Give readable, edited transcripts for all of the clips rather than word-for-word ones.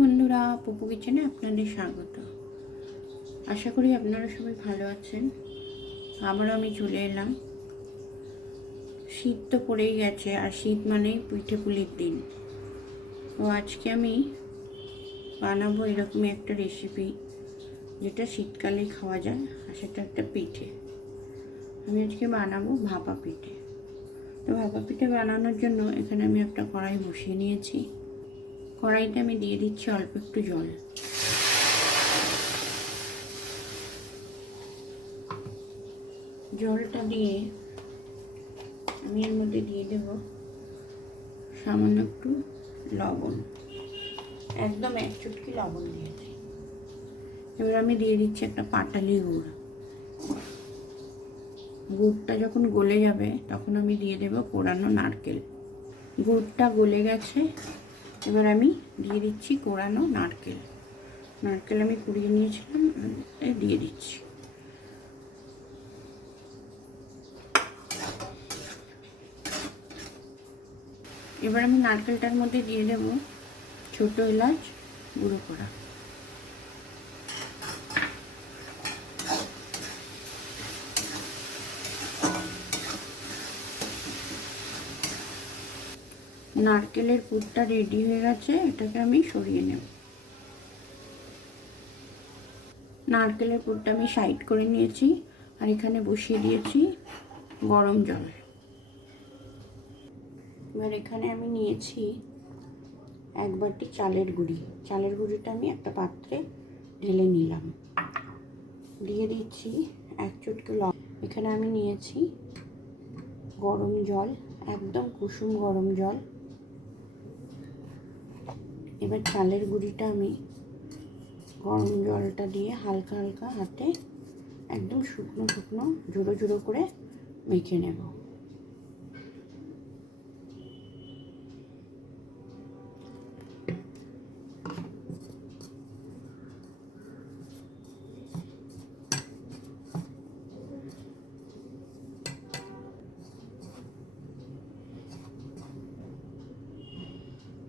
বন্ধুরা, পপু কিচেনে আপনাদের স্বাগত। আশা করি আপনারা সবাই ভালো আছেন। আবারও আমি চলে এলাম। শীত তো পড়েই গেছে, আর শীত মানেই পিঠে পুলির দিন। তো আজকে আমি বানাবো এরকমই একটা রেসিপি, যেটা শীতকালেই খাওয়া যায়, আর সেটা একটা পিঠে। আমি আজকে বানাবো ভাপা পিঠে। তো ভাপা পিঠে বানানোর জন্য এখানে আমি একটা কড়াই বসিয়ে নিয়েছি। কড়াইতে আমি দিয়ে দিচ্ছি অল্প একটু জল। জলটা দিয়ে আমি এর মধ্যে দিয়ে দেব সামান্য একটু লবণ, একদম এক চুটকি লবণ দিয়েছি। এবার আমি দিয়ে দিচ্ছি একটা পাটালি গুড়। গুড়টা যখন গলে যাবে তখন আমি দিয়ে দেব কোড়ানো নারকেল। গুড়টা গলে গেছে, এবার আমি দিয়ে দিচ্ছি কোড়ানো নারকেল। নারকেল আমি কুড়িয়ে নিয়েছিলাম, দিয়ে দিচ্ছি। এবার আমি নারকেলটার মধ্যে দিয়ে দেব ছোটো এলাচ গুঁড়ো করা। নারকেলের পুরটা রেডি হয়ে গেছে, এটাকে আমি সরিয়ে নেব। নারকেলের পুরটা আমি সাইড করে নিয়েছি, আর এখানে বসিয়ে দিয়েছি গরম জল। এবার এখানে আমি নিয়েছি এক বাটি চালের গুঁড়ি। চালের গুঁড়িটা আমি একটা পাত্রে ঢেলে নিলাম। দিয়ে দিচ্ছি এক চুটকি লবণ। এখানে আমি নিয়েছি গরম জল, একদম কুসুম গরম জল। এবার চালের গুঁড়িটা আমি গরম জলটা দিয়ে হালকা হালকা হাতে একদম শুকনো শুকনো ঝুড়ো ঝুড়ো করে মেখে নেব।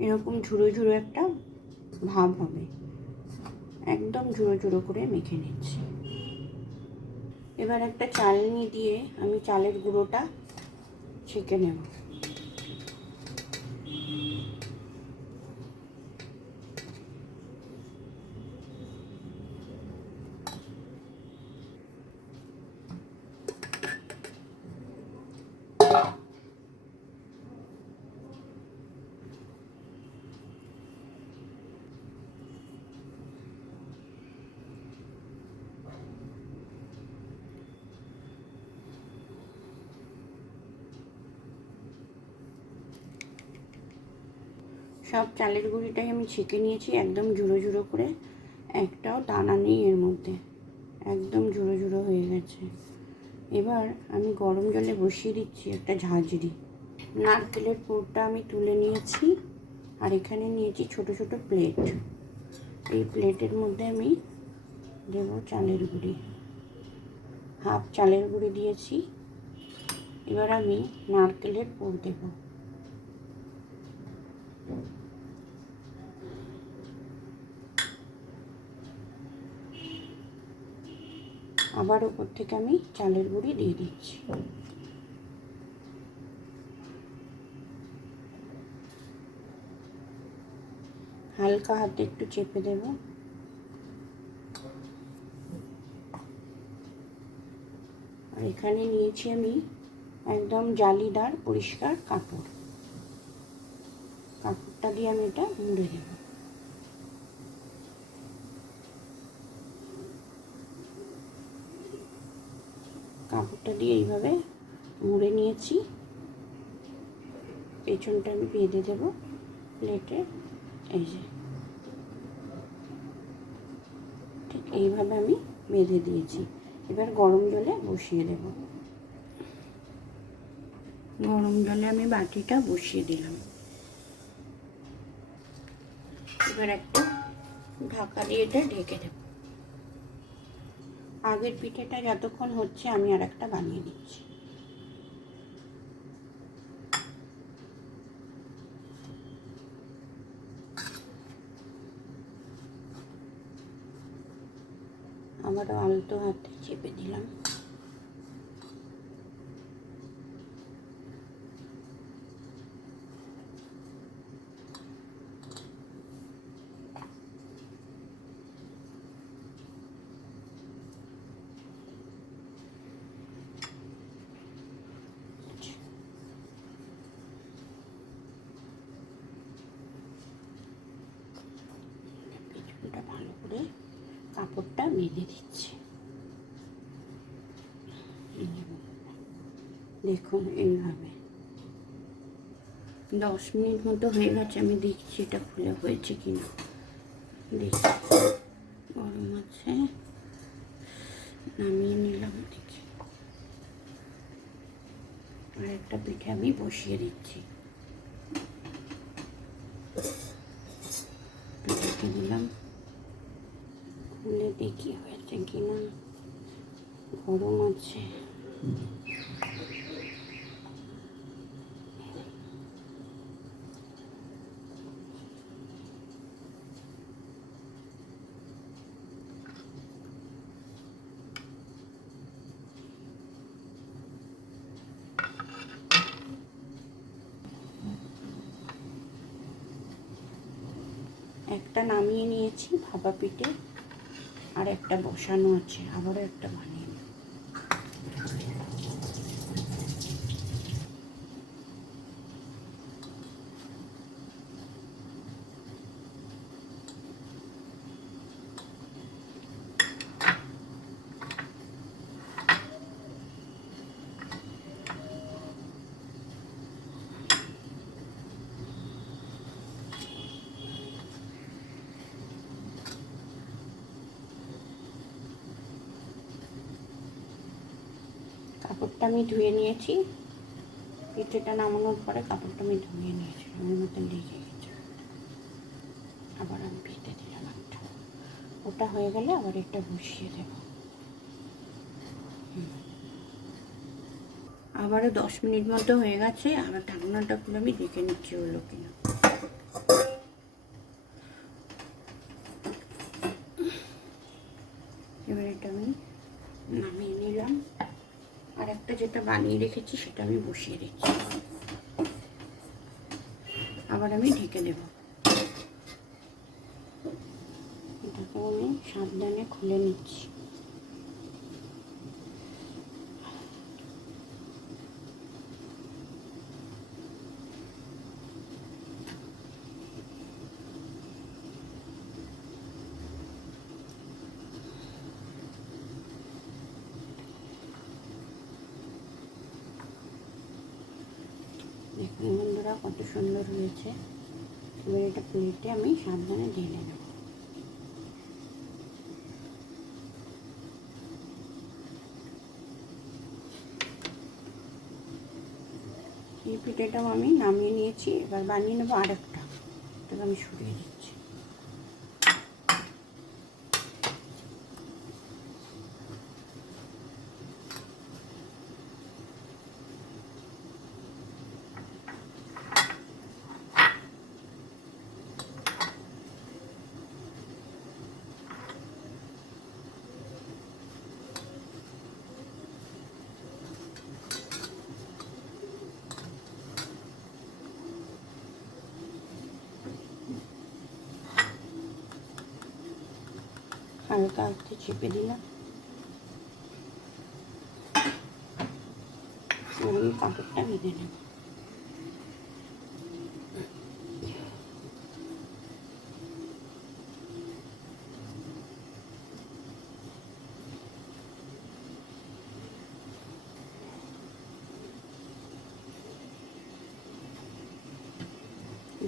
এরকম ঝুড়ো ঝুড়ো একটা ভাব হবে, একদম ঝুড়ো ঝুড়ো করে মেখে নিচ্ছি। এবার একটা চালনি দিয়ে আমি চালের গুঁড়োটা ছেঁকে নেব। সব চালের গুঁড়িটাই আমি ছেঁকে নিয়েছি, একদম ঝুড়ো ঝুড়ো করে, একটাও দানা নেই এর মধ্যে, একদম ঝুড়ো ঝুড়ো হয়ে গেছে। এবার আমি গরম জলে বসিয়ে দিচ্ছি একটা ঝাঁঝরি। নারকেলের পুরটা আমি তুলে নিয়েছি, আর এখানে নিয়েছি ছোট ছোট প্লেট। এই প্লেটের মধ্যে আমি দেব চালের গুঁড়ি, হাফ চালের গুঁড়ি দিয়েছি। এবার আমি নারকেলের পুর দেব। আবার উপর থেকে আমি চালের গুঁড়ি দিয়ে দিচ্ছি। হালকা হাতে একটু চেপে দেব। আর এখানে নিয়েছি আমি একদম জালিদার পরিষ্কার কাপড়। কাপড়টা দিয়ে আমি এটা মুড়ে দেব। কাপড়টা দিয়ে এইভাবে মুড়ে নিয়েছি। পেছনটা আমি বেঁধে দেব প্লেটে, এই যে ঠিক এইভাবে আমি বেঁধে দিয়েছি। এবার গরম জলে বসিয়ে দেব। গরম জলে আমি বাটিটা বসিয়ে দিলাম। এবার একটা ঢাকা দিয়ে এটা ঢেকে দেব। আগের পিঠেটা যতক্ষণ হচ্ছে আমি আর একটা বানিয়ে দিচ্ছি। আবারও আলতো হাতে চেপে দিলাম। পেছনটা ভালো করে কাপড়টা বেঁধে দিচ্ছি। দেখুন এইভাবে 10 মিনিট মতো হয়ে গেছে। আমি দেখছি এটা খুলে হয়েছে কিনা, দেখি। গরম আছে, নামিয়ে নিলাম। দেখি আর একটা পিঠে আমি বসিয়ে দিচ্ছি। রেখে দিলাম, খুলে দেখি হয়েছে কিনা। গরম আছে। একটা নামিয়ে নিয়েছি ভাপা পিঠে, আর একটা বসানো আছে, আবারও একটা বানিয়ে নেব। কাপড়টা আমি ধুয়ে নিয়েছি। পিঠেটা নামানোর পরে কাপড়টা আমি ধুয়ে নিয়েছি, আমার মতন লেগে গেছে। আবার আমি ভিজতে দিলাম একটা। ওটা হয়ে গেলে আবার একটা বসিয়ে দেব। আবারও 10 মিনিট মতো হয়ে গেছে। আবার ঢাকনাটা খুলে আমি দেখে নিচ্ছি হলো কিনা। এবার এটা আমি নামিয়ে নিলাম। আর একটা যেটা বানিয়ে রেখেছি সেটা আমি বসিয়ে দিচ্ছি। আবার আমি ঢেকে দেব। এটাকে আমি সাবধানে খুলে নিচ্ছি। দেখুন বন্ধুরা কত সুন্দর হয়েছে। এবার এটা প্লেটে আমি সাবধানে ঢেলে নেব। এই পিঠেটাও আমি নামিয়ে নিয়েছি। এবার বানিয়ে নেবো আরেকটা। এটাকে আমি সরিয়ে দিচ্ছি। হালকা হাতে চেপে দিলাম। আমি কাপড়টা বেঁধে নেব।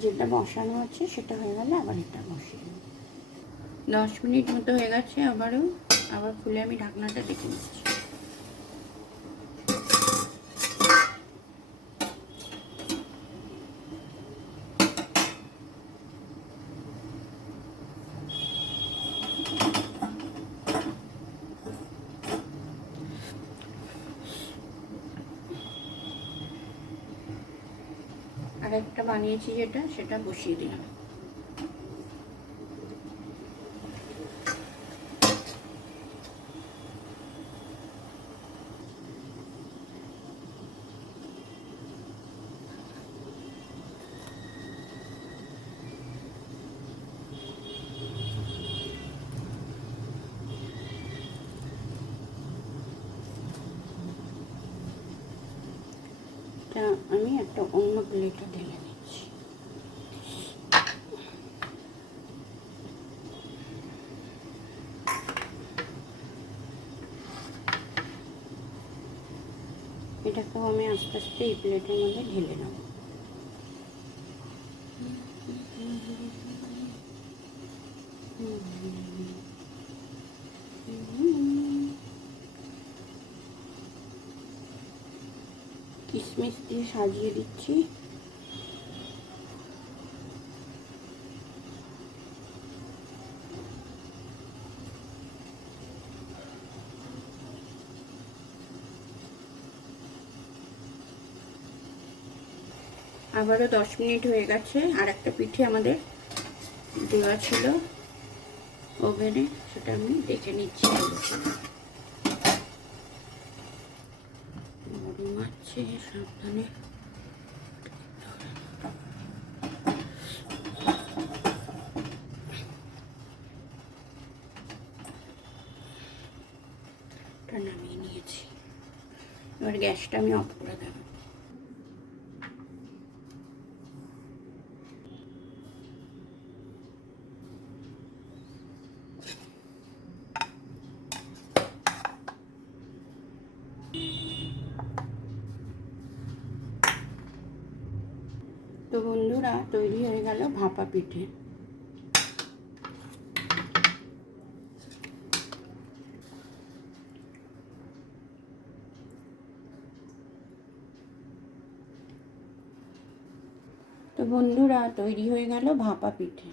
যেটা বসানো আছে সেটা হয়ে গেলে আবার এটা বসিয়ে নেব। 10 মিনিট মতো হয়ে গেছে। আবার খুলে আমি ঢাকনাটা দেখে নিচ্ছি। আর একটা বানিয়েছি যেটা, সেটা বসিয়ে দিলাম। এটা আমি একটা অন্য প্লেটে ঢেলে নিচ্ছি। এটাকেও আমি আস্তে আস্তে এই প্লেটের মধ্যে ঢেলে নেব। কিশমিশ দিয়ে সাজিয়ে দিচ্ছি। আবারও 10 মিনিট হয়ে গেছে। আর একটা পিঠে আমাদের দেওয়া ছিল ওভেনে, সেটা আমি দেখে নিচ্ছি। গরম আছে, সাবধানে। নামিয়ে নিয়েছি। এবার গ্যাসটা আমি অফ করে দেব। তো বন্ধুরা, তৈরি হয়ে গেল ভাপা পিঠে। তো বন্ধুরা, তৈরি হয়ে গেল ভাপা পিঠে।